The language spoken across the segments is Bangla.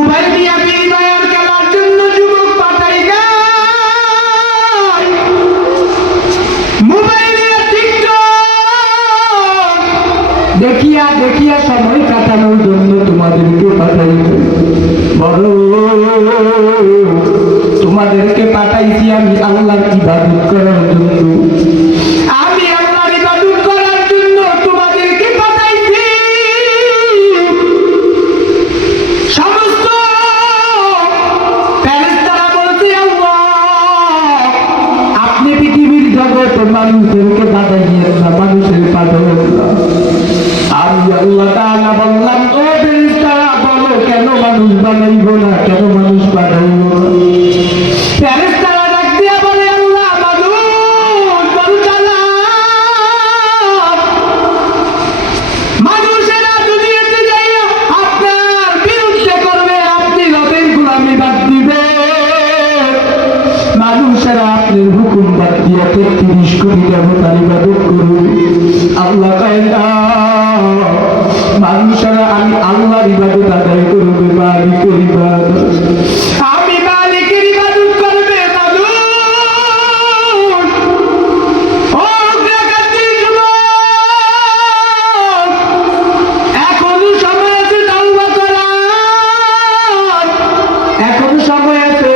মোবাইল দিয়া বিনিময়ের খেলার জন্য যুবক পাঠাই যায়, মোবাইল দিয়া টিকটক দেখিয়া দেখিয়া সময় কাটানোর জন্য তোমাদেরকে পাঠাই। বড় তোমাদেরকে পাঠাইছি আমি আল্লাহর ইবাদত করার জন্য, আমি আল্লাহর ইবাদত করার জন্য তোমাদেরকে পাঠাইছি। সমস্ত ফেরেশতারা বলছে আল্লাহ আপনি পৃথিবীর জগতে মানুষদেরকে পাঠাইয়েন না, মানুষের পাঠাবেন না। আমি আল্লাহ তাআলা বললাম ও ফেরেশতারা বলো কেন মানুষ বানাইব না, কেন মানুষ পাঠাইব না? ফেরেশতারা ডাক দিয়া বলে আল্লাহ মানুষ বড় চালাক, মানুষেরা দুনিয়াতে যাইয়া আপনার বিরুদ্ধে করবে, আপনি রবের গোলামি বাদ দিবে, মানুষেরা আপনার হুকুম বাদ দিয়া 33 কোটি দেবতার ইবাদত করবে। আল্লাহ কয় না, মানুষেরা আমি আল্লাহর ইবাদত আদায় করবে, মালিকের ইবাদত, আমি মালিকের ইবাদত করবে। মানুষ ও গ্রাহকের যুবক, এখনো সময় আছে তওবা করার, এখনো সময় আছে,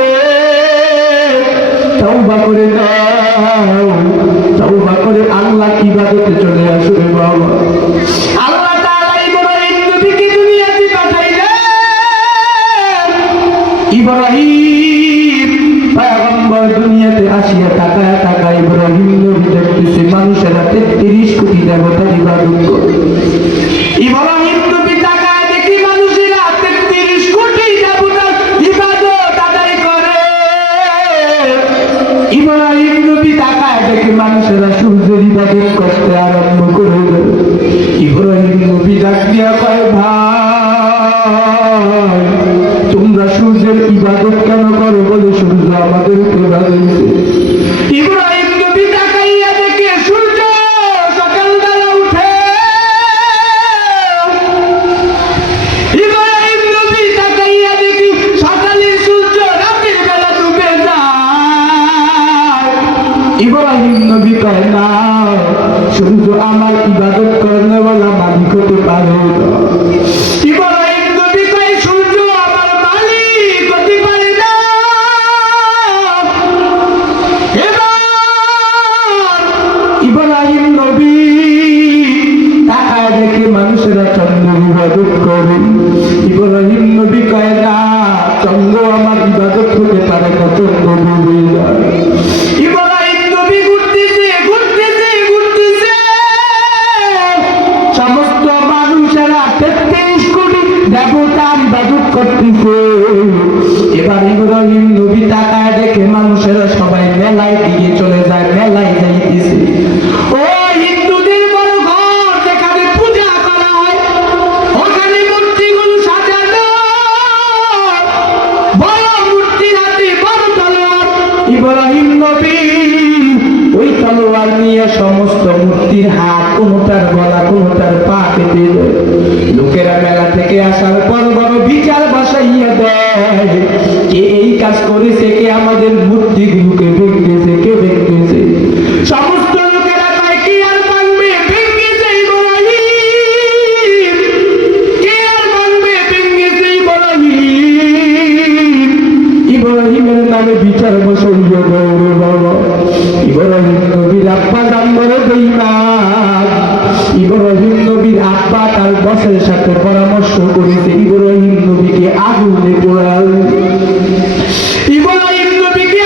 তওবা করে নাও, তওবা করে আল্লাহর ইবাদতে চলে আসো রে বাবা। আল্লাহ তাআলা ইব্রাহিম নবীকে দুনিয়াতে পাঠাইলেন। ইব্রাহিম পয়গম্বর দুনিয়াতে আসিয়া তাকায় তাকায় ইব্রাহিম নবী দেখতেছে মানুষেরা 33 কোটি দেবতার ইবাদত করে। ইব্রাহিম নবী তাকায় দেখি মানুষেরা 33 কোটি দেবতার ইবাদত আদায় করে। ইব্রাহিম নবী তাকায় দেখি মানুষেরা সূর্যের ইবাদত করতে আরম্ভ করে দেয়। ইব্রাহিম নবী ডাক দিয়া কয় ভাই তোমরা সূর্যের ইবাদত কেন করো? বলে সূর্য আমাদেরকে বানাইছে। ইব্রাহিম নবী তাকাইয়া দেখে সূর্য সকালবেলা উঠে, ইব্রাহিম নবী তাকাইয়া দেখি সকালের সূর্য রাতের বেলা ডুবে যায়। ইব্রাহিম নবী কয় না, সূর্য আমার ইবাদত করনেওয়ালা মালিক হতে পারে না। ইব্রাহিম নবী কয় সূর্য আমার মালিক হতে পারে না। এবার ইব্রাহিম নবী তাকায় দেখে মানুষেরা চন্দ্রের ইবাদত করে। ইব্রাহিম নবী কয় না, চন্দ্র আমার ইবাদত হতে পারে না, চন্দ্র ডুবে যায়। ইব্রাহিম নবী ঘুরতেছে ঘুরতেছে ঘুরতেছে, সমস্ত মানুষেরা 33 কোটি দেবতার ইবাদত করতেছে। এবার ইব্রাহিম নবী তাকায় দেখে মানুষেরা সবাই মেলায় দিয়ে চলে যায়, মেলায় যাইতেছে। ও হিন্দুদের বড় ঘর যেখানে পূজা করা হয়, ওখানে মূর্তিগুলো সাজানো, বড় মূর্তির হাতে বড় তলোয়ার। ইব্রাহিম নবী ওই তলোয়ার নিয়ে সমস্ত মূর্তির হাত, কোনটার গলা কোনটার পা কেটে দেয়। লোকেরা মেলা থেকে আসার পর বড় বিচার বসাইয়া দেয়, কে এই কাজ করেছে, কে আমাদের মূর্তিগুলোকে ভেঙেছে, কে ভেঙেছে। সমস্ত লোকেরা কয় কে আর মানবে, ভেঙেছে ইব্রাহিম, কে আর মানবে, ভেঙেছে ইব্রাহিম। ইব্রাহিমের নামে বিচার বসাইয়া দেয় রে বাবা। ইব্রাহিম নবীর আব্বা জানবরে বেঈমান। ইব্রাহিম নবীর আব্বা তার বসের সাথে পরামর্শ করেছে ইব্রাহিম নবীকে আগুনে পোড়াল। ইব্রাহিম নবীকে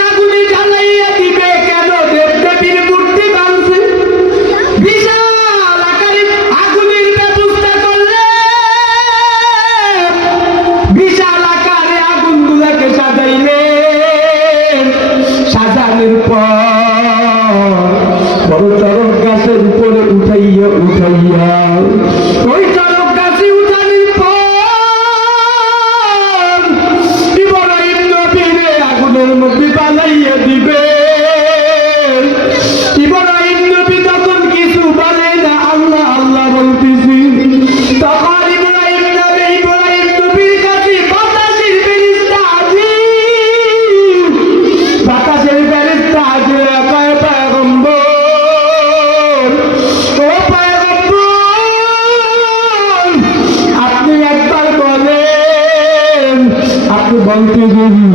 জ্বলতে দেরি,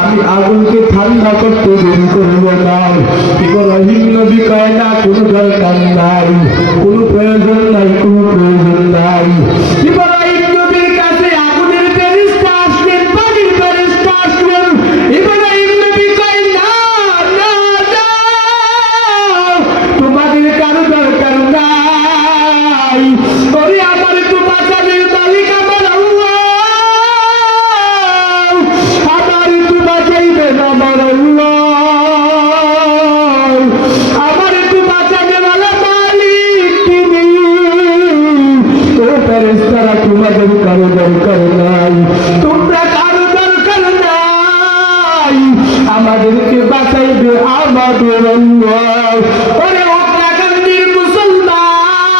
আমি আগুনকে ঠান্ডা করতে দেরি করবো না। ইব্রাহিম নবী কয় না, কোনো দরকার নাই, কোনো প্রয়োজন নাই, কোনো প্রয়োজন নাই। ইব্রাহিম নবীর কাছে আগুনের ফেরেশতা আসলেন, পানির ফেরেশতা আসলেন। ইব্রাহিম নবী কয় না না না, তোমাদের কারো দরকার নাই। ওরে আমার তো বাঁচানোর মালিক আমার আল্লাহ, আমার তো বাঁচাইবেন আমার আল্লাহ, আমার তো বাঁচানোর মালিক তিনি। ও ফেরেশতারা, তোমাদের কারো দরকার নাই, তোমরা কারো দরকার নাই, আমাদেরকে বাঁচাইবে আমাদের আল্লাহ। ওরে উত্তরাখণ্ডের মুসলমান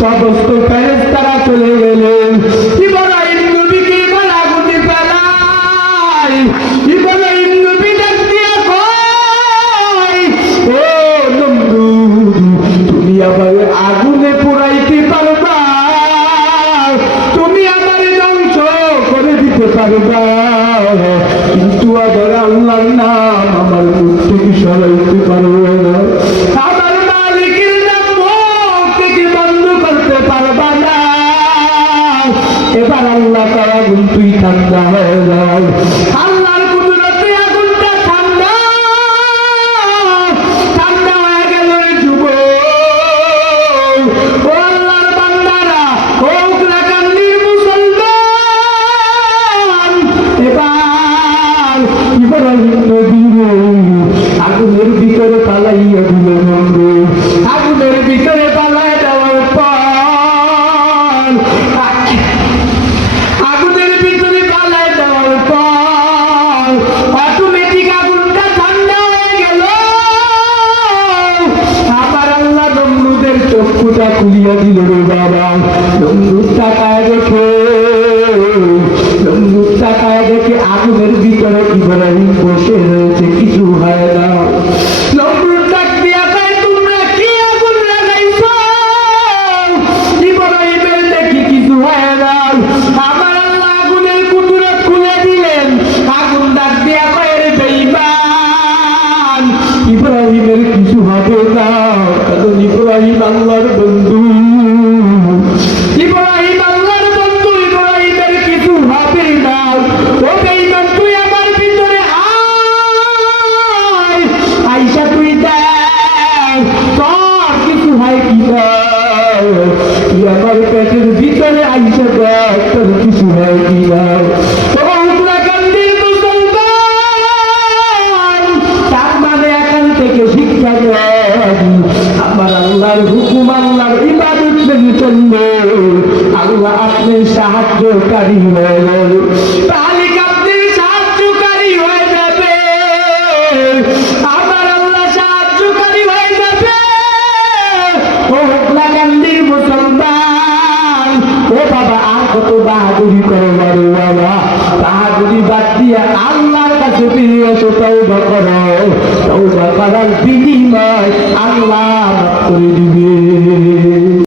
সমস্ত ফেরেশতারা চলে গেলেন। ইব্রাহিম নবীকে এবার আগুনে ফেলায়। ইব্রাহিম নবী ডাক দিয়া কয়, ও নমরুদ, তুমি আবার আগুনে পোড়াইতে পারবা, তুমি আমার ধ্বংস করে দিতে পারবা, কিন্তু আবার আল্লাহর নাম আমার মুখ থেকে সরাইতে পারবে না, আমার মালিকের নাম মুখ থেকে বন্ধ করতে পারবা না। এবার আল্লাহ তার আগুন তুই ঠান্ডা হয়ে যাও। আল্লাহর কুদরতে আগুনটা ঠান্ডা ঠান্ডা হয়ে গেল। যুবক, ও আল্লাহর বান্দারা, ও উত্তরাখণ্ডের মুসলমান, এবার ইব্রাহিম নবী আগুনের ভিতরে পালাইয়া দিল। আগুনের ভিতরে পালাই দেওয়ার পর, আগুনের ভিতরে পালাই দেওয়ার পর অটোমেটিক আগুনটা ঠান্ডা হয়ে গেল। আবার আল্লাহ নমরুদের চক্ষুটা খুলিয়া দিল রে বাবা। নমরুদ তাকায় দেখে, নমরুদ তাকায় দেখে আগুনের ভিতরে ইব্রাহিম বসে রয়েছে, কিছু হয় না। নমরুদ ডাক দিয়া কয়, তোমরা কি আগুন লাগাইছো? ইব্রাহিমের দেখি কিছু হয় না। আমার আল্লাহ আগুনের কুদরত খুলে দিলেন। আগুন ডাক দিয়া কয়, রে বেঈমান, ইব্রাহিমের কিছু হবে না, কারণ ইব্রাহিম আল্লাহর বন্ধু। ইব্রাহিম আল্লাহর বন্ধু, ইব্রাহিমের কিছু হবে না। ও বেঈমান, তুই আমার ভিতরে আয়, আইসা তুই দেখ তোর কিছু হয় কি না। তুই আমার পেটের ভিতরে আইসা দেখ তোর কিছু হয় কি না। উত্তরাখণ্ডের মুসলমান, তার মানে এখান থেকে শিক্ষা দেন, আমার আল্লাহর হুকুম, আল্লাহর ইবাদত মেনে চললে আল্লাহ আপনি সাহায্যকারী হয়ে গেল।